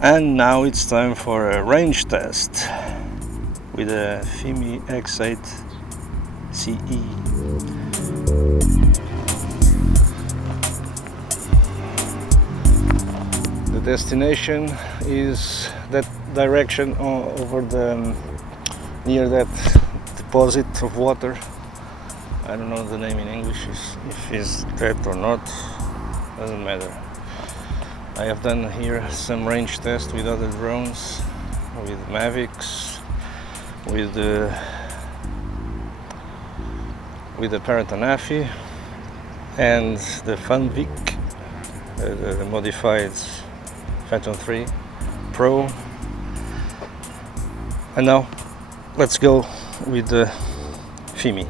And now it's time for a range test with a Fimi X8 CE. The destination is that direction over the near that deposit of water. I don't know the name in English, if it's that or not, doesn't matter. I have done here some range tests with other drones, with Mavics, with the Parrot Anafi and the Funvic, the modified Phantom 3 Pro. And now let's go with the Fimi.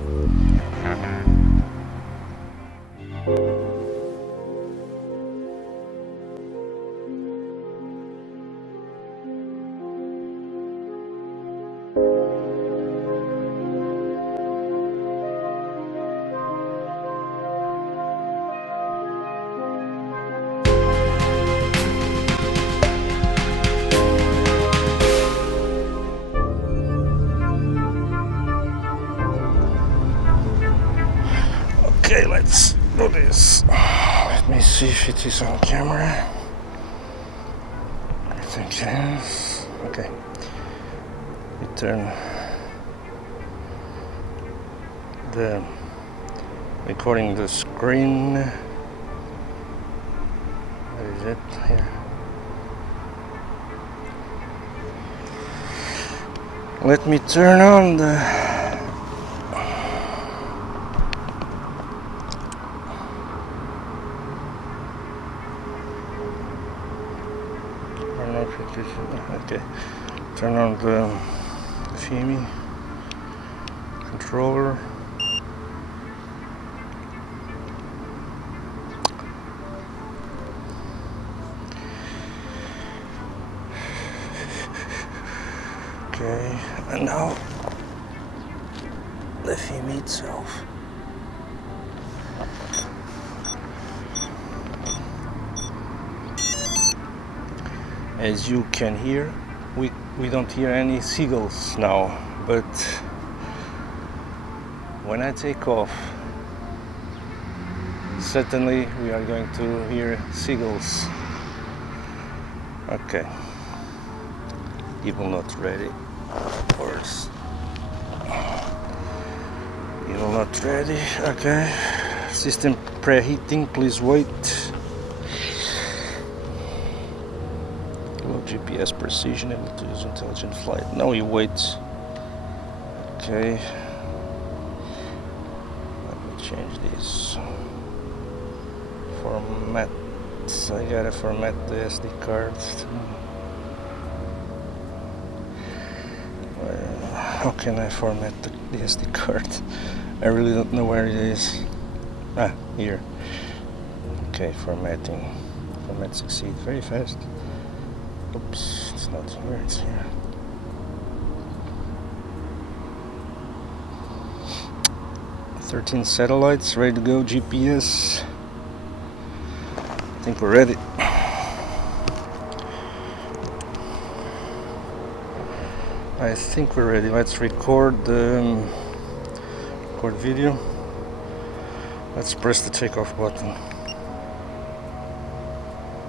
Okay, let's do this. Let me see if it is on camera. I think it is. Okay. We turn the recording the screen. Where is it? Here. Let me turn on the okay. Turn on the Fimi controller. Okay, and now the Fimi itself. As you can hear, we don't hear any seagulls now, but when I take off, certainly we are going to hear seagulls. Okay, even not ready, of course. Even not ready. Okay, system preheating, please wait. Low GPS precision, able to use intelligent flight. No, you wait. Okay, let me change this format. I gotta format the SD card. How can I format the SD card? I really don't know where it is. Ah, here. Okay, formatting. Format succeed very fast. Oops, it's not here, it's here. "13 satellites, ready to go, GPS. I think we're ready. I think we're ready. Let's record the record video. Let's press the takeoff button.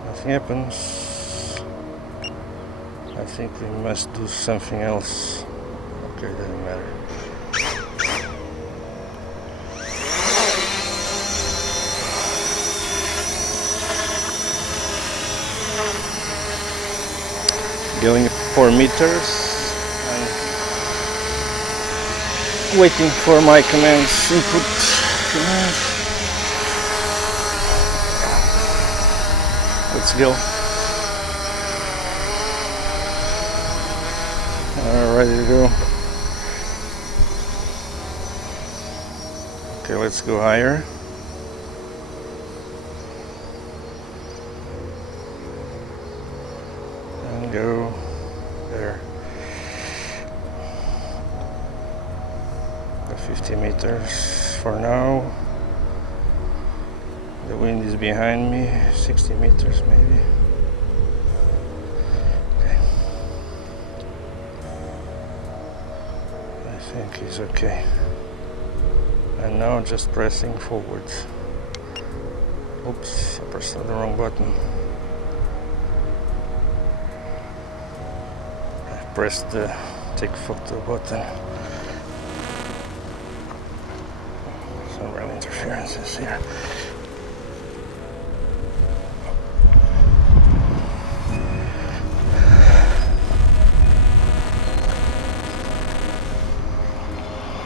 Nothing happens. I think we must do something else. Okay, doesn't matter. Going 4 meters and waiting for my commands, input commands. Let's go. Ready to go. Okay, let's go higher. And go there. 50 meters for now. The wind is behind me, 60 meters maybe. Okay. I think it's okay. And now just pressing forwards. Oops, I pressed the wrong button. I pressed the take photo button. Some real interferences here.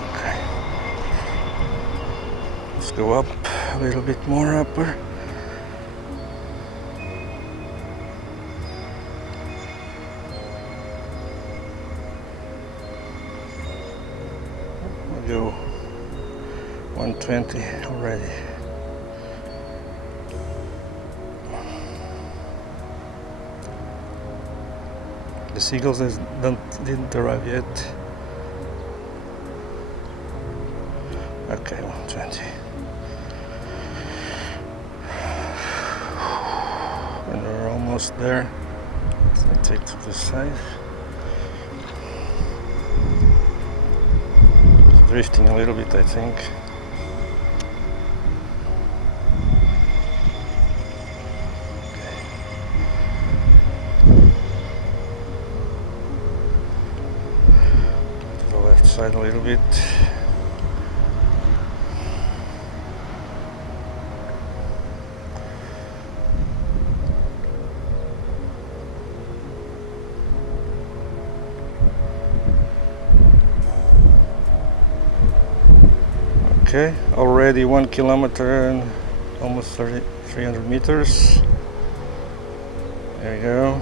Okay. Let's go up a little bit more upper. Go 120 already. The seagulls didn't arrive yet. Okay, 120. And we're almost there. Let me take to the side. Drifting a little bit, I think. Okay. To the left side a little bit. Okay, already 1 kilometer and almost 300 meters. There you go.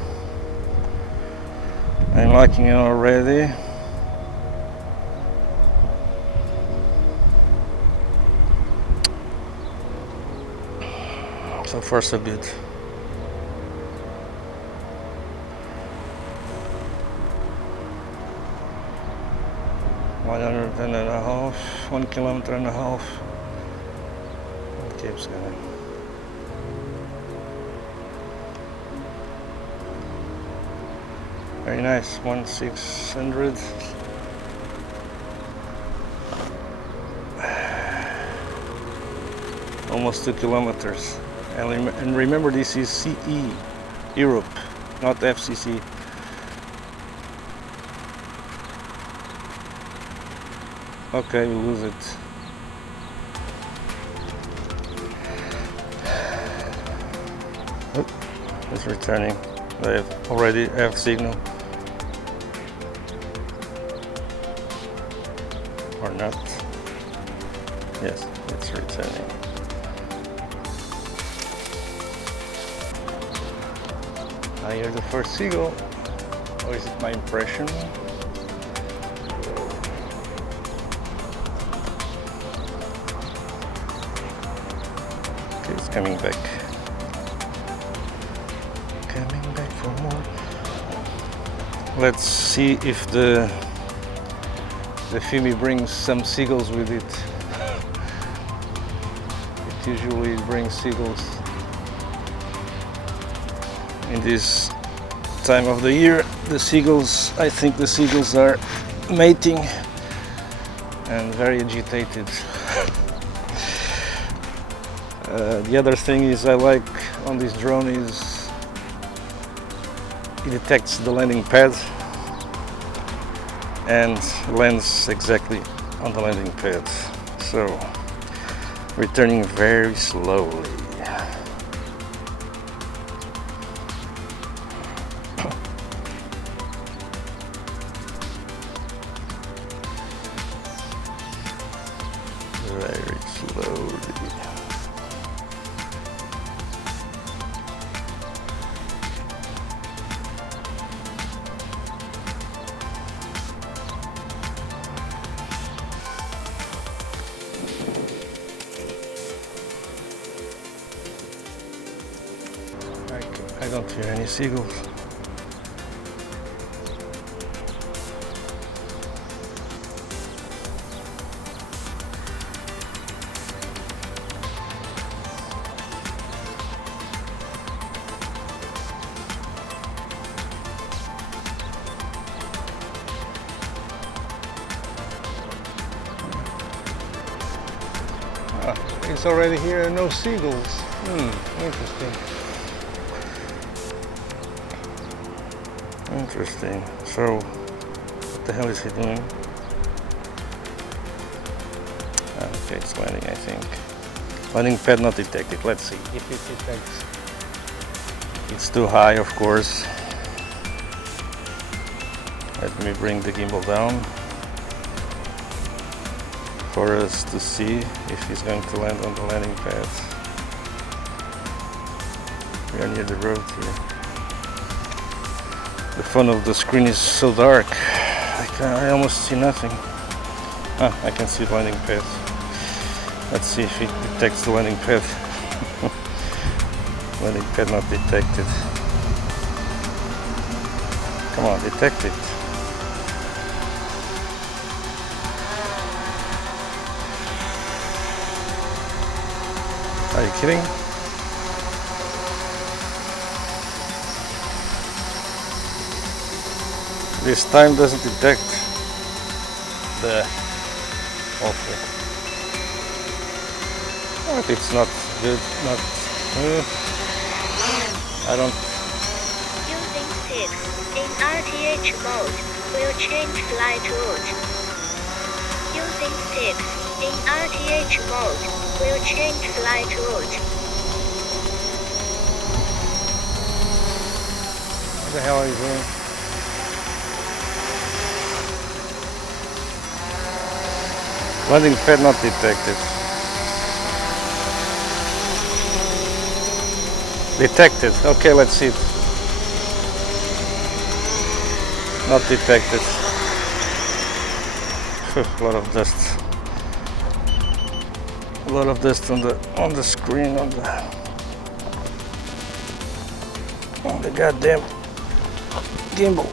I'm liking it already. So far so good. And a half, 1 kilometer and a half. It keeps going. Very nice, 1,600. Almost 2 kilometers. And remember, this is CE, Europe, not FCC. Okay, we lose it. Oh, it's returning. They already have signal. Or not. Yes, it's returning. I hear the first seagull. Or is it my impression? Okay, it's coming back. Coming back for more. Let's see if the Fimi brings some seagulls with it. It usually brings seagulls in this time of the year. The seagulls, I think the seagulls are mating and very agitated. The other thing is I like on this drone is it detects the landing pad and lands exactly on the landing pad, so returning very slowly. Very slowly. I don't hear any seagulls. It's already here and no seagulls. Interesting. Interesting. So, what the hell is he doing? Okay, it's landing, I think. Landing pad not detected. Let's see if it detects. It's too high, of course. Let me bring the gimbal down for us to see if he's going to land on the landing pad. We are near the road here. The front of the screen is so dark, I almost see nothing. I can see the landing pad. Let's see if it detects the landing pad. Landing pad not detected. Come on, detect it. Are you kidding? This time doesn't detect the awful. But it's not good, not I don't. Using 6 in RTH mode will change flight route. Using 6 in RTH mode will change flight route. What the hell are you doing? Landing pad not detected. Detected. Okay, let's see it. Not detected. A lot of dust. A lot of dust on the screen, on the goddamn gimbal.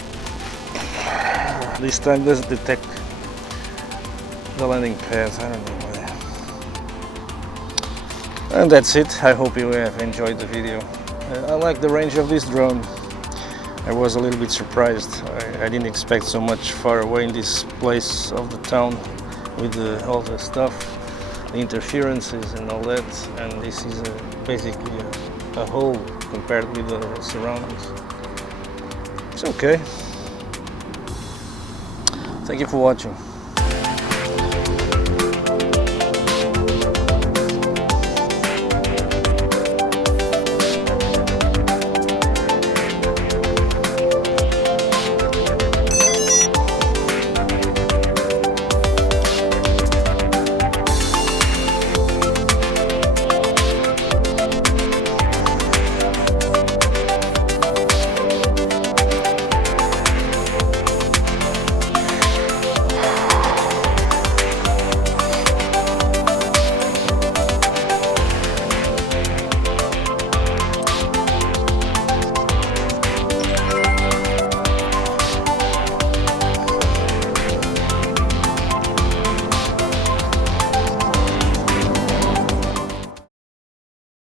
This time doesn't detect the landing pads. I don't know why. And that's it. I hope you have enjoyed the video. I like the range of this drone. I was a little bit surprised. I didn't expect so much far away in this place of the town with all the stuff, the interferences and all that. And this is basically a hole compared with the surroundings. It's okay. Thank you for watching.